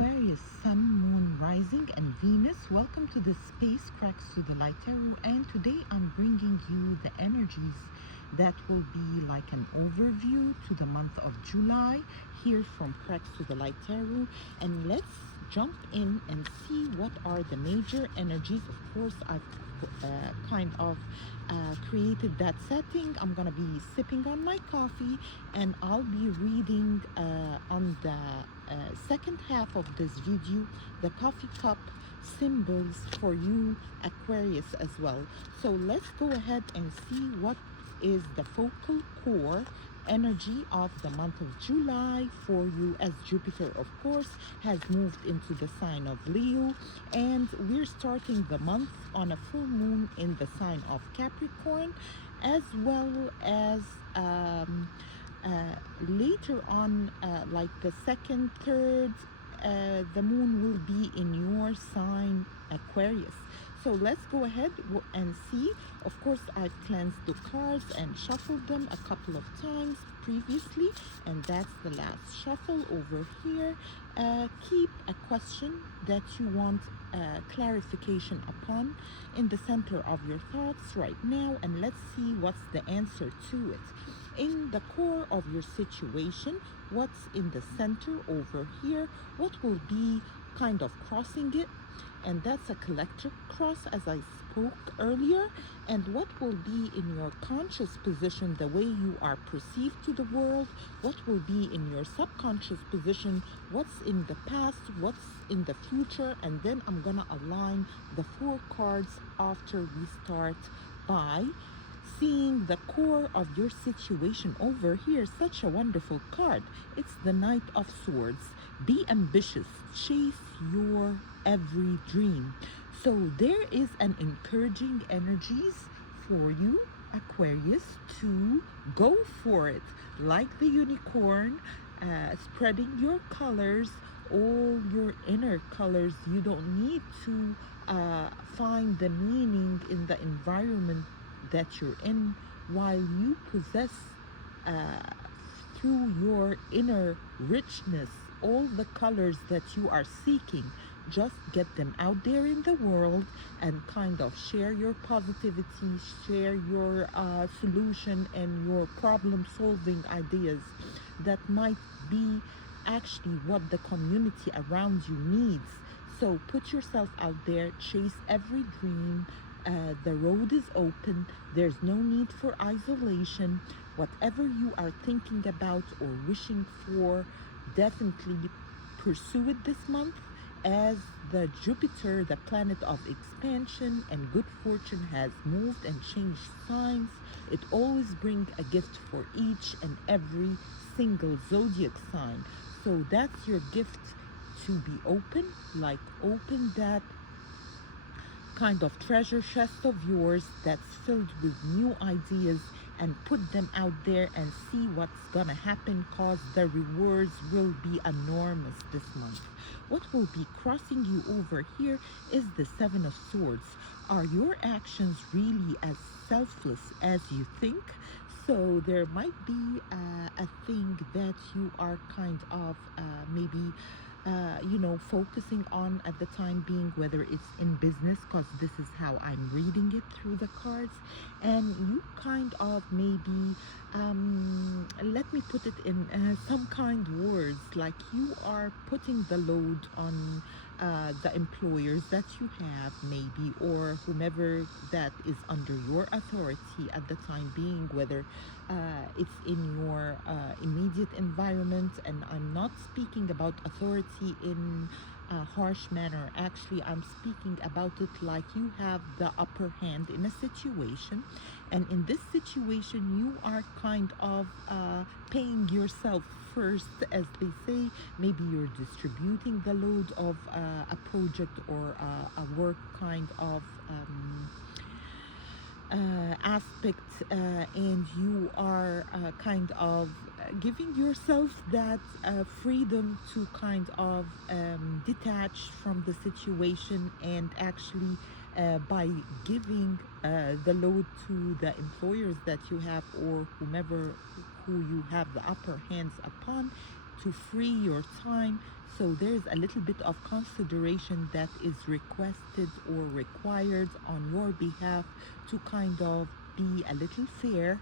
Aquarius, Sun, Moon, Rising, and Venus. Welcome to the Space Cracks to the Light Tarot, and today I'm bringing you the energies that will be like an overview to the month of July here from Cracks to the Light Tarot. And let's jump in and see what are the major energies. Of course, I've created that setting. I'm gonna be sipping on my coffee, and I'll be reading on the second half of this video the coffee cup symbols for you Aquarius as well. So let's go ahead and see what is the focal core energy of the month of July for you, as Jupiter of course has moved into the sign of Leo, and we're starting the month on a full moon in the sign of Capricorn, as well as later on, like the second, third, the moon will be in your sign Aquarius. So let's go ahead and see. Of course, I've cleansed the cards and shuffled them a couple of times previously, and that's the last shuffle over here. Keep a question that you want clarification upon in the center of your thoughts right now, and let's see what's the answer to it. In the core of your situation, what's in the center over here, what will be kind of crossing it, and that's a collector cross as I spoke earlier, and what will be in your conscious position, the way you are perceived to the world, what will be in your subconscious position, what's in the past, what's in the future. And then I'm gonna align the 4 cards after we start by seeing the core of your situation over here. Such a wonderful card. It's the Knight of Swords. Be ambitious, chase your every dream. So there is an encouraging energies for you Aquarius to go for it, like the unicorn, spreading your colors, all your inner colors. You don't need to find the meaning in the environment that you're in, while you possess through your inner richness all the colors that you are seeking. Just get them out there in the world and kind of share your positivity, share your solution and your problem solving ideas that might be actually what the community around you needs. So put yourself out there, chase every dream. The road is open. There's no need for isolation. Whatever you are thinking about or wishing for, definitely pursue it this month, as the Jupiter, the planet of expansion and good fortune, has moved and changed signs. It always brings a gift for each and every single zodiac sign. So that's your gift, to be open, like open that kind of treasure chest of yours that's filled with new ideas, and put them out there and see what's gonna happen, cause the rewards will be enormous this month. What will be crossing you over here is the 7 of Swords. Are your actions really as selfless as you think? So there might be a thing that you are kind of maybe focusing on at the time being, whether it's in business, because this is how I'm reading it through the cards, and you kind of maybe let me put it in some kind words, like you are putting the load on the employers that you have, maybe, or whomever that is under your authority at the time being, whether it's in your immediate environment. And I'm not speaking about authority in a harsh manner. Actually, I'm speaking about it like you have the upper hand in a situation, and in this situation you are kind of paying yourself first, as they say. Maybe you're distributing the load of a project or a work kind of aspect, and you are kind of giving yourself that freedom to kind of detach from the situation, and actually by giving the load to the employers that you have, or whomever who you have the upper hands upon, to free your time So there's a little bit of consideration that is requested or required on your behalf to kind of be a little fair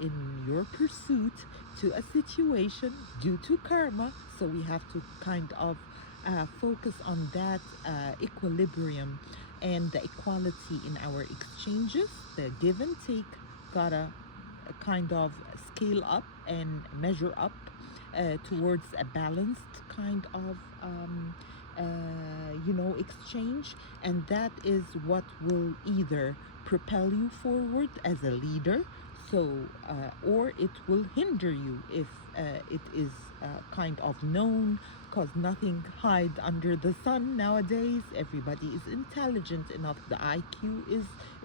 in your pursuit to a situation due to karma. So we have to kind of focus on that equilibrium and the equality in our exchanges. The give and take gotta kind of scale up and measure up towards a balanced kind of exchange, and that is what will either propel you forward as a leader, so or it will hinder you if it is kind of known, because nothing hides under the sun nowadays. Everybody is intelligent enough, the IQ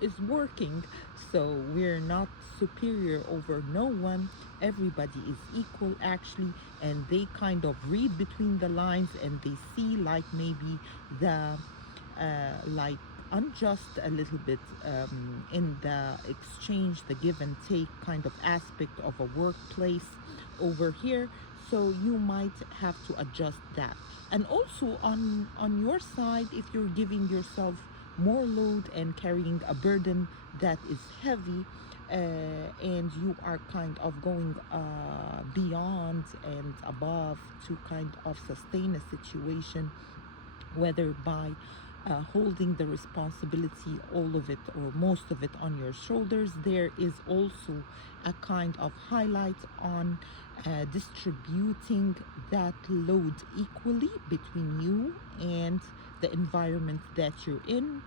is working, so we're not superior over no one. Everybody is equal actually, and they kind of read between the lines and they see like maybe the like unjust a little bit in the exchange, the give and take kind of aspect of a workplace over here. So you might have to adjust that. And also on your side, if you're giving yourself more load and carrying a burden that is heavy, and you are kind of going beyond and above to kind of sustain a situation, whether by holding the responsibility, all of it or most of it, on your shoulders, there is also a kind of highlight on distributing that load equally between you and the environment that you're in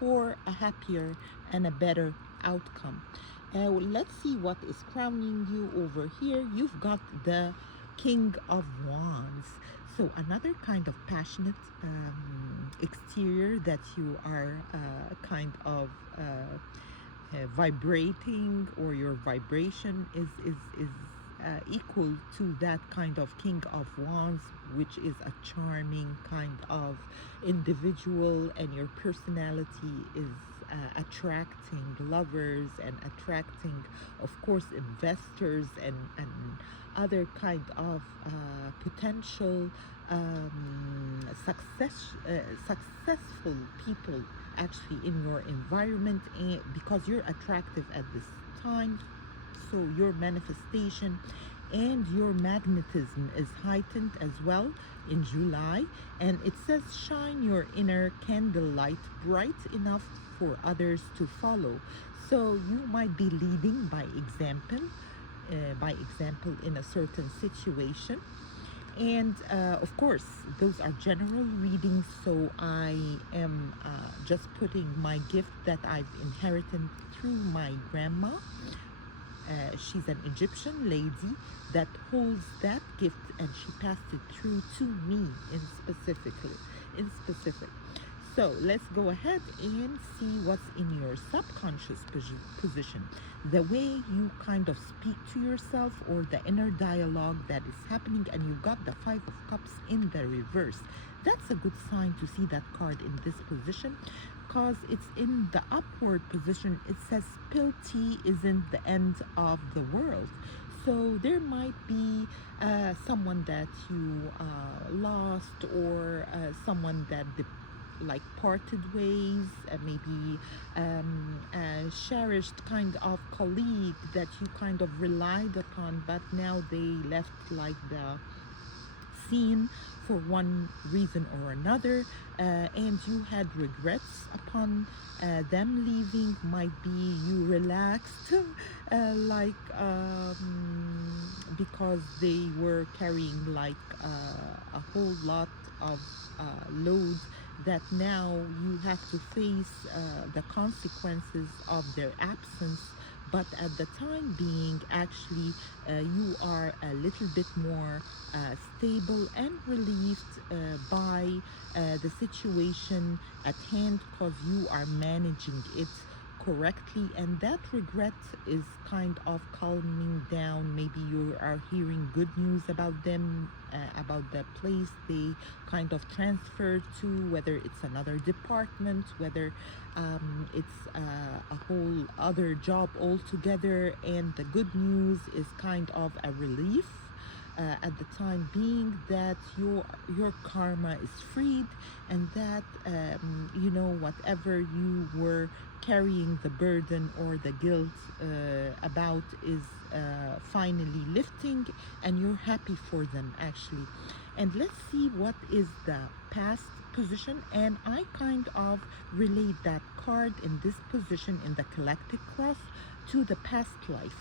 for a happier and a better outcome. Let's see what is crowning you over here. You've got the King of Wands. So another kind of passionate exterior that you are kind of vibrating, or your vibration is equal to that kind of King of Wands, which is a charming kind of individual, and your personality is attracting lovers and attracting, of course, investors and other kind of potential successful people actually in your environment, and because you're attractive at this time, so your manifestation and your magnetism is heightened as well in July. And it says shine your inner candlelight bright enough for others to follow. So you might be leading by example, in a certain situation. And of course, those are general readings, so I am just putting my gift that I've inherited through my grandma. She's an Egyptian lady that holds that gift, and she passed it through to me in specific. So let's go ahead and see what's in your subconscious position. The way you kind of speak to yourself, or the inner dialogue that is happening. And you've got the Five of Cups in the reverse. That's a good sign to see that card in this position, because it's in the upward position. It says spill tea isn't the end of the world. So there might be someone that you lost, or someone that like parted ways, maybe a cherished kind of colleague that you kind of relied upon, but now they left like the scene for one reason or another, and you had regrets upon them leaving. Might be you relaxed because they were carrying like a whole lot of load that now you have to face the consequences of their absence. But at the time being, actually, you are a little bit more stable and relieved by the situation at hand, because you are managing it correctly, and that regret is kind of calming down. Maybe you are hearing good news about them, about the place they kind of transferred to, whether it's another department, whether it's a whole other job altogether, and the good news is kind of a relief at the time being, that your karma is freed, and that whatever you were carrying the burden or the guilt about is finally lifting, and you're happy for them actually. And let's see what is the past position, and I kind of relate that card in this position in the galactic cross to the past life.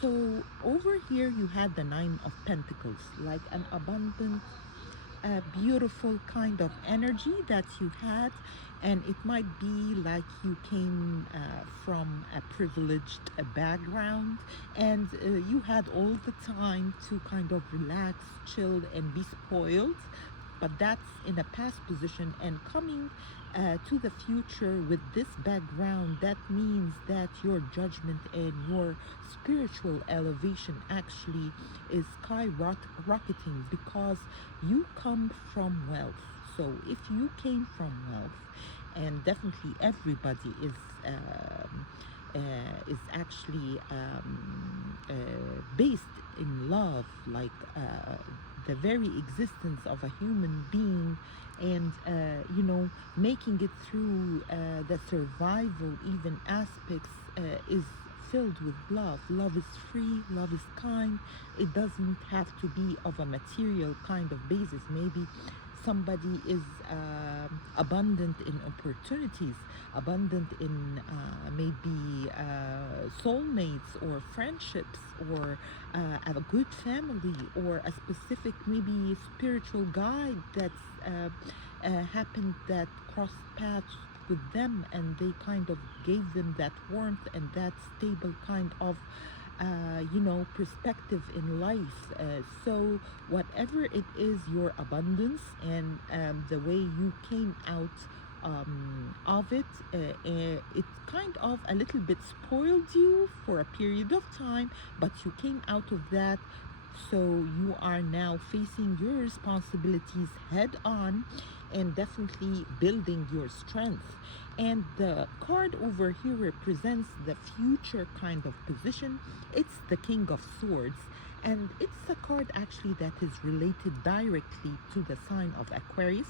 So over here you had the Nine of Pentacles, like an abundant, beautiful kind of energy that you had, and it might be like you came from a privileged background, and you had all the time to kind of relax, chill, and be spoiled. But that's in a past position, and coming to the future with this background, that means that your judgment and your spiritual elevation actually is skyrocketing, because you come from wealth. So if you came from wealth, and definitely everybody is actually based in love, like the very existence of a human being, and making it through the survival even aspects is filled with love. Love is free, love is kind. It doesn't have to be of a material kind of basis. Maybe somebody is abundant in opportunities, abundant in maybe soulmates or friendships, or a good family, or a specific maybe spiritual guide that's happened that crossed paths with them, and they kind of gave them that warmth and that stable kind of perspective in life. So whatever it is, your abundance and the way you came out of it, it kind of a little bit spoiled you for a period of time, but you came out of that. So you are now facing your responsibilities head on, and definitely building your strength. And the card over here represents the future kind of position. It's the King of Swords, and it's a card actually that is related directly to the sign of Aquarius,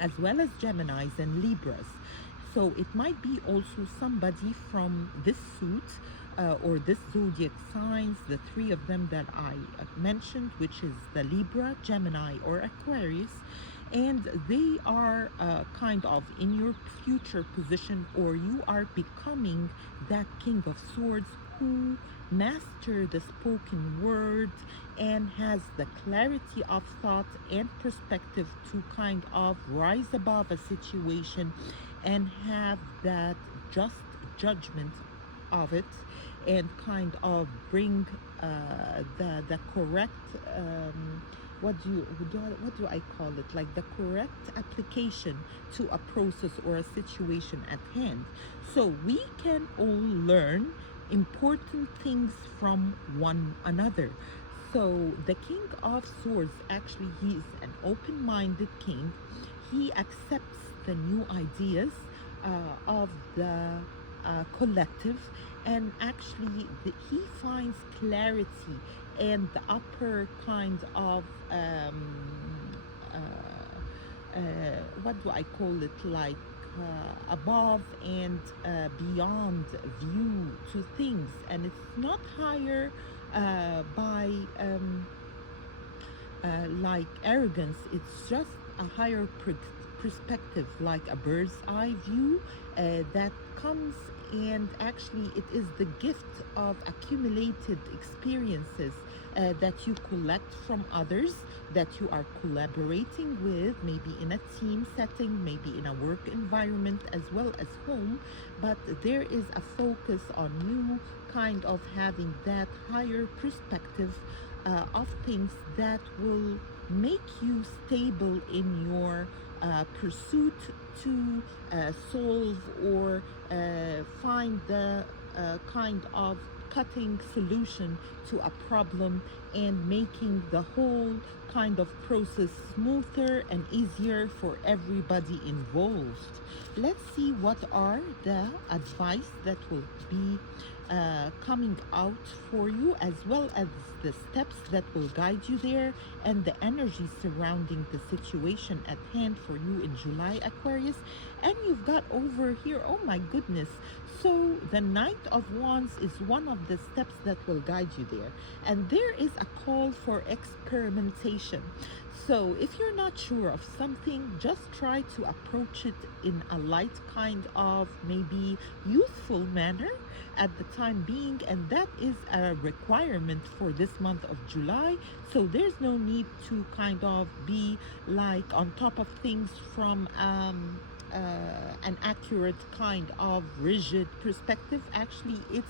as well as Geminis and Libras. So it might be also somebody from this suit or this zodiac signs, the three of them that I mentioned, which is the Libra, Gemini, or Aquarius. And they are kind of in your future position, or you are becoming that King of Swords who master the spoken word and has the clarity of thought and perspective to kind of rise above a situation and have that just judgment of it, and kind of bring the correct what do I call it, like the correct application to a process or a situation at hand. So we can all learn important things from one another. So the King of Swords, actually, he is an open-minded king. He accepts the new ideas of the collective, and actually he finds clarity and the upper kind of what do I call it, like above and beyond view to things, and it's not higher by like arrogance. It's just a higher perspective, like a bird's eye view that comes, and actually it is the gift of accumulated experiences that you collect from others, that you are collaborating with, maybe in a team setting, maybe in a work environment as well as home. But there is a focus on you kind of having that higher perspective of things that will make you stable in your pursuit to solve or find the kind of cutting solution to a problem, and making the whole kind of process smoother and easier for everybody involved. Let's see what are the advice that will be coming out for you, as well as the steps that will guide you there and the energy surrounding the situation at hand for you in July, Aquarius. And you've got over here, oh my goodness. So the Knight of Wands is one of the steps that will guide you there. And there is a call for experimentation. So if you're not sure of something, just try to approach it in a light kind of maybe youthful manner at the time being, and that is a requirement for this month of July. So there's no need to kind of be like on top of things from an accurate kind of rigid perspective. Actually, it's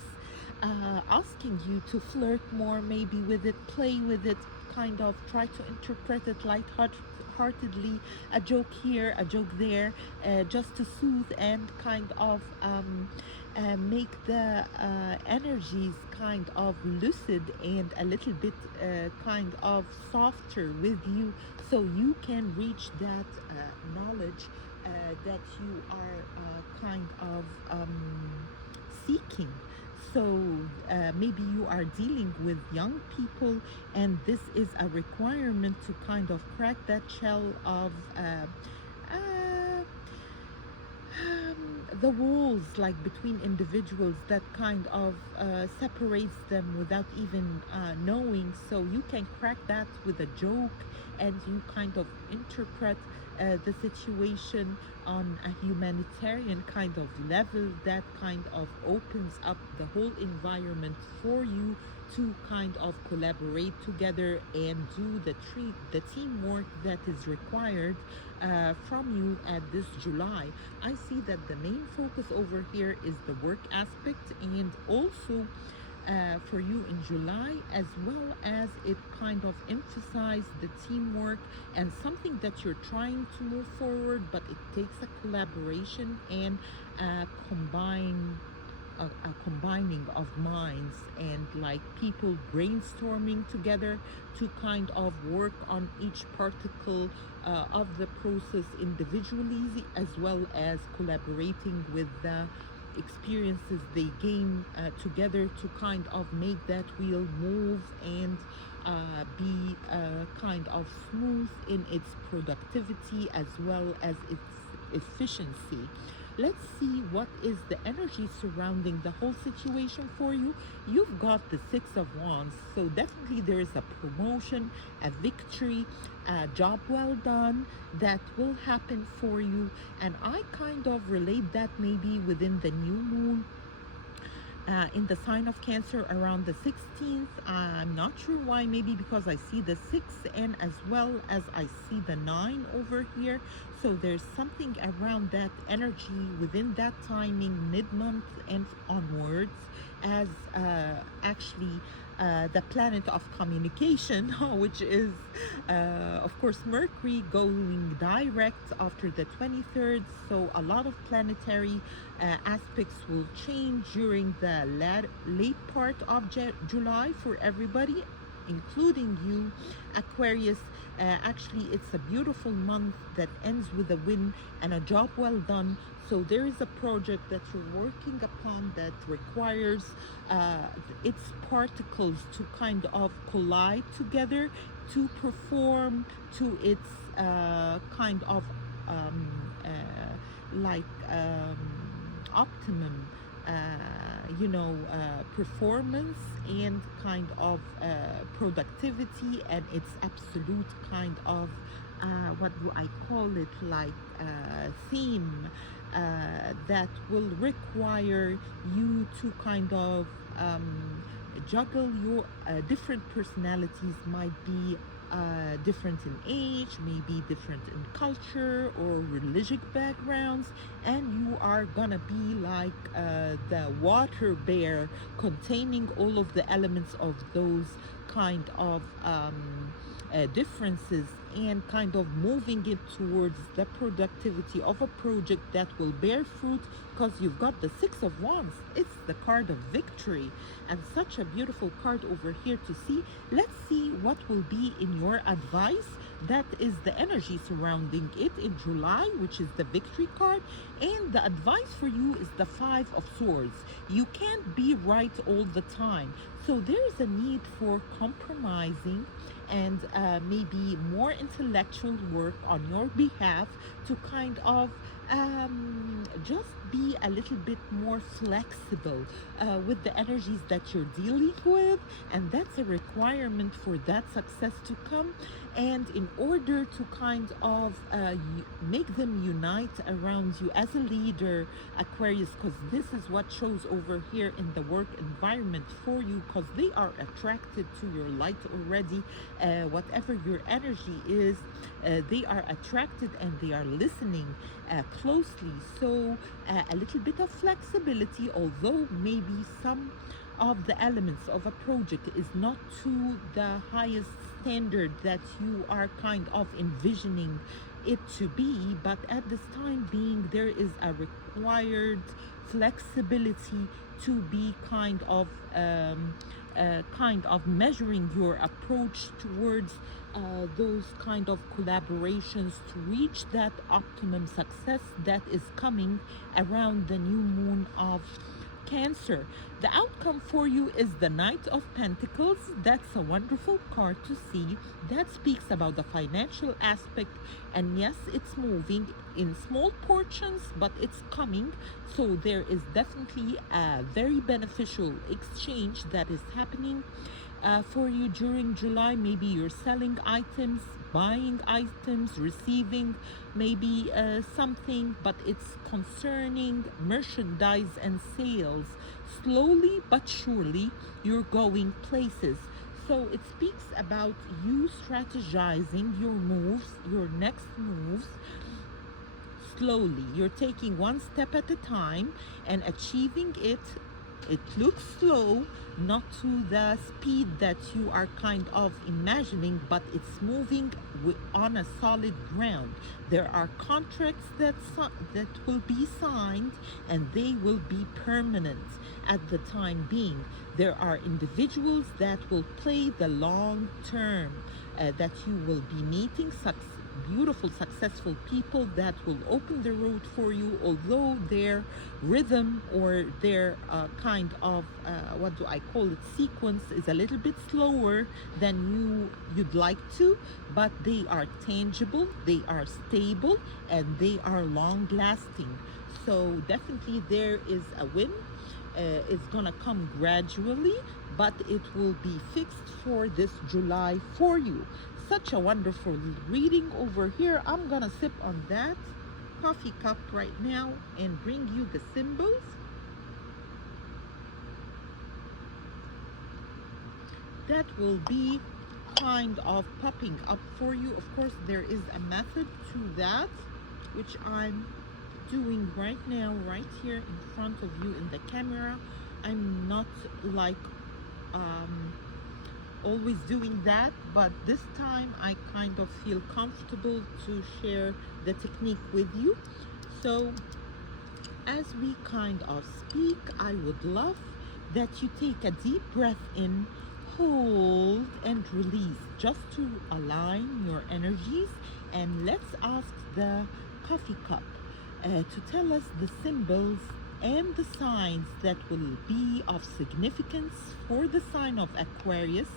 asking you to flirt more maybe with it, play with it, kind of try to interpret it light-heartedly, a joke here, a joke there, just to soothe and kind of make the energies kind of lucid and a little bit kind of softer with you, so you can reach that knowledge that you are kind of seeking. So maybe you are dealing with young people, and this is a requirement to kind of crack that shell of the walls like between individuals that kind of separates them without even knowing. So you can crack that with a joke, and you kind of interpret the situation on a humanitarian kind of level that kind of opens up the whole environment for you to kind of collaborate together and do the teamwork that is required from you at this July. I see that the main focus over here is the work aspect, and also for you in July, as well as it kind of emphasizes the teamwork and something that you're trying to move forward, but it takes a collaboration and a combining of minds, and like people brainstorming together to kind of work on each particle of the process individually, as well as collaborating with the experiences they gain together to kind of make that wheel move and be kind of smooth in its productivity as well as its efficiency. Let's see what is the energy surrounding the whole situation for you. You've got the Six of Wands, so definitely there is a promotion, a victory, a job well done that will happen for you. And I kind of relate that maybe within the new moon in the sign of Cancer around the 16th. I'm not sure why, maybe because I see the 6 and as well as I see the 9 over here. So there's something around that energy within that timing, mid-month and onwards, as actually the planet of communication, which is of course Mercury, going direct after the 23rd. So a lot of planetary aspects will change during the late part of July for everybody, including you, Aquarius. Actually, it's a beautiful month that ends with a win and a job well done. So there is a project that you're working upon that requires its particles to kind of collide together to perform to its kind of like optimum performance and kind of productivity, and its absolute kind of what do I call it, like theme that will require you to kind of juggle your different personalities. Might be different in age, maybe different in culture or religious backgrounds, and you are gonna be like the water bear containing all of the elements of those kind of differences and kind of moving it towards the productivity of a project that will bear fruit, because you've got the Six of Wands. It's the card of victory, and such a beautiful card over here to see. Let's see what will be in your advice. That is the energy surrounding it in July, which is the victory card. And the advice for you is the Five of Swords. You can't be right all the time. So there is a need for compromising and maybe more intellectual work on your behalf to kind of just be a little bit more flexible with the energies that you're dealing with, and that's a requirement for that success to come. And in order to kind of make them unite around you as a leader, Aquarius, because this is what shows over here in the work environment for you, because they are attracted to your light already. Whatever your energy is, they are attracted and they are listening closely. So a little bit of flexibility, although maybe some of the elements of a project is not to the highest standard that you are kind of envisioning it to be, but at this time being, there is a required flexibility to be kind of measuring your approach towards those kind of collaborations to reach that optimum success that is coming around the new moon of Cancer. The outcome for you is the Knight of Pentacles. That's a wonderful card to see. That speaks about the financial aspect, and yes, it's moving in small portions, but it's coming. So there is definitely a very beneficial exchange that is happening for you during July. Maybe you're selling items, buying items, receiving maybe something, but it's concerning merchandise and sales. Slowly but surely, you're going places. So it speaks about you strategizing your moves, your next moves. Slowly, you're taking one step at a time and achieving it. It looks slow, not to the speed that you are kind of imagining, but it's moving on a solid ground. There are contracts that will be signed, and they will be permanent at the time being. There are individuals that will play the long term, that you will be meeting beautiful, successful people that will open the road for you, although their rhythm or their kind of what do I call it, sequence is a little bit slower than you'd like to, but they are tangible, they are stable, and they are long lasting. So definitely there is a win. It's gonna come gradually, but it will be fixed for this July for you. Such a wonderful reading over here. I'm gonna sip on that coffee cup right now and bring you the symbols. That will be kind of popping up for you. Of course, there is a method to that, which I'm doing right now, right here in front of you in the camera. I'm not like always doing that, but this time I kind of feel comfortable to share the technique with you. So as we kind of speak, I would love that you take a deep breath in, hold and release, just to align your energies. And let's ask the coffee cup to tell us the symbols and the signs that will be of significance for the sign of Aquarius.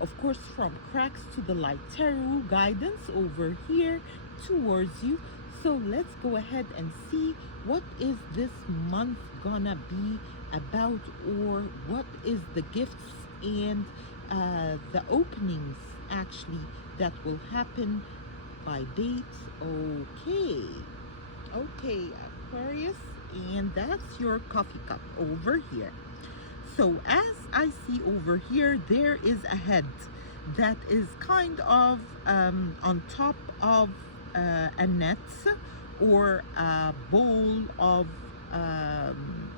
Of course, from cracks to the light tarot guidance over here towards you. So let's go ahead and see what is this month gonna be about, or what is the gifts and the openings actually that will happen by date. Okay, Aquarius, and that's your coffee cup over here. So as I see over here, there is a head that is kind of on top of a net or a bowl of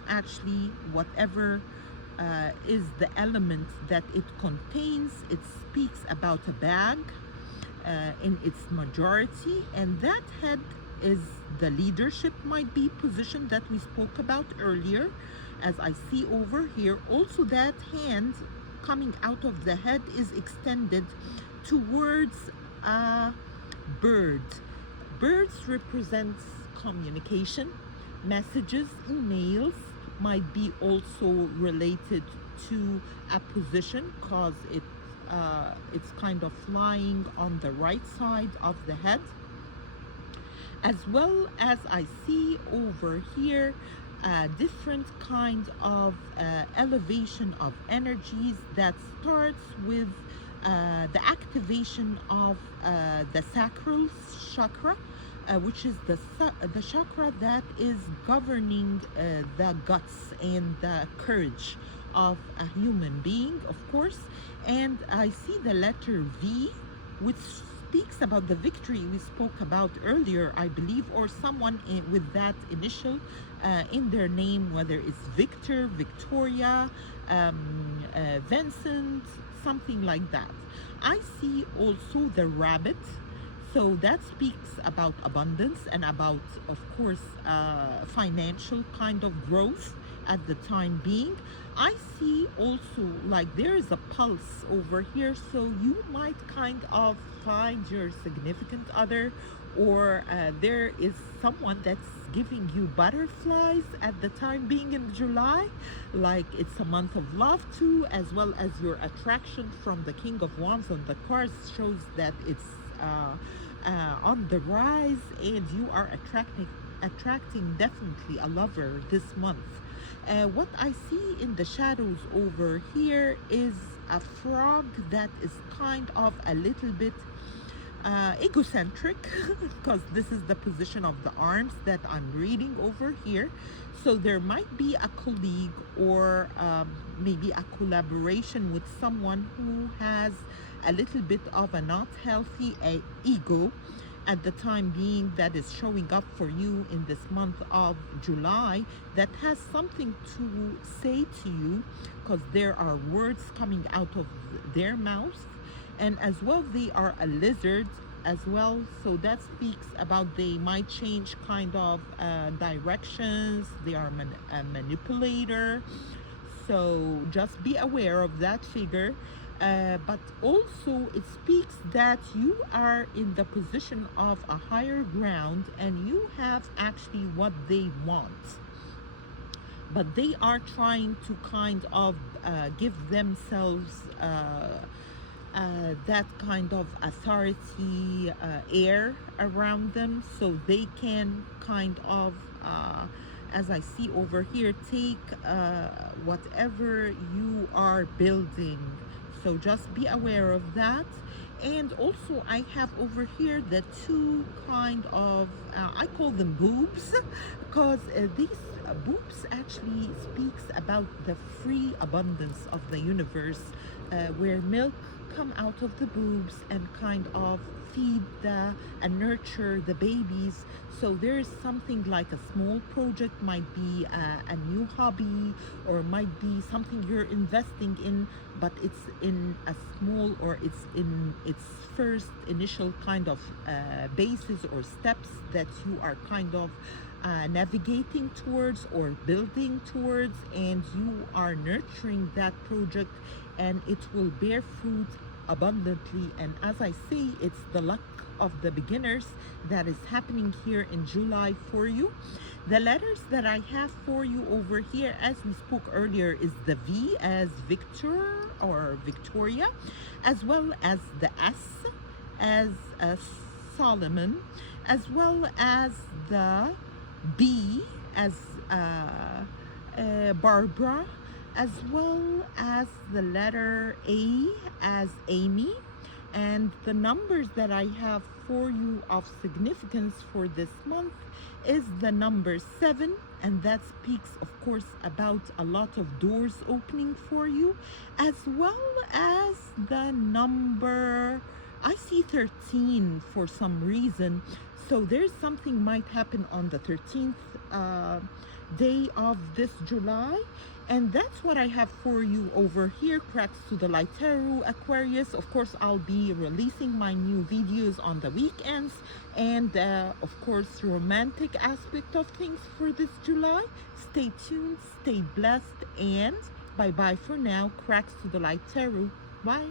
actually whatever is the element that it contains. It speaks about a bag, in its majority, and that head is the leadership might be position that we spoke about earlier, as I see over here. Also, that hand coming out of the head is extended towards a bird. Birds represents communication, messages, emails, might be also related to a position because it's kind of flying on the right side of the head, as well as I see over here different kind of elevation of energies that starts with the activation of the sacral chakra, which is the chakra that is governing the guts and the courage of a human being, of course. And I see the letter V, which speaks about the victory we spoke about earlier, I believe, or someone with that initial in their name, whether it's Victor, Victoria, Vincent, something like that. I see also the rabbit, so that speaks about abundance and about, of course, financial kind of growth at the time being. I see also like there is a pulse over here, so you might kind of find your significant other, or there is someone that's giving you butterflies at the time being in July, like it's a month of love too, as well as your attraction from the King of Wands on the cards shows that it's on the rise, and you are attracting definitely a lover this month. What I see in the shadows over here is a frog that is kind of a little bit egocentric because this is the position of the arms that I'm reading over here. So there might be a colleague or maybe a collaboration with someone who has a little bit of a not healthy ego at the time being, that is showing up for you in this month of July, that has something to say to you because there are words coming out of their mouths, and as well they are a lizard as well, so that speaks about they might change kind of directions. They are a manipulator, so just be aware of that figure. But also it speaks that you are in the position of a higher ground and you have actually what they want, but they are trying to kind of give themselves that kind of authority air around them, so they can kind of as I see over here, take whatever you are building. So just be aware of that. And also I have over here the two kind of I call them boobs, because these boobs actually speaks about the free abundance of the universe, where milk come out of the boobs and kind of feed and nurture the babies. So there is something like a small project, might be a new hobby, or might be something you're investing in, but it's in a small, or it's in its first initial kind of basis or steps that you are kind of navigating towards or building towards, and you are nurturing that project, and it will bear fruit abundantly. And as I say, it's the luck of the beginners that is happening here in July for you. The letters that I have for you over here, as we spoke earlier, is the V as Victor or Victoria, as well as the S as Solomon, as well as the B as Barbara, as well as the letter A as Amy. And the numbers that I have for you of significance for this month is the number 7, and that speaks of course about a lot of doors opening for you, as well as the number, I see 13 for some reason. So there's something might happen on the 13th day of this July. And that's what I have for you over here, Cracks to the Light Tarot Aquarius. Of course, I'll be releasing my new videos on the weekends, and of course, romantic aspect of things for this July. Stay tuned, stay blessed, and bye bye for now. Cracks to the Light Tarot. Bye.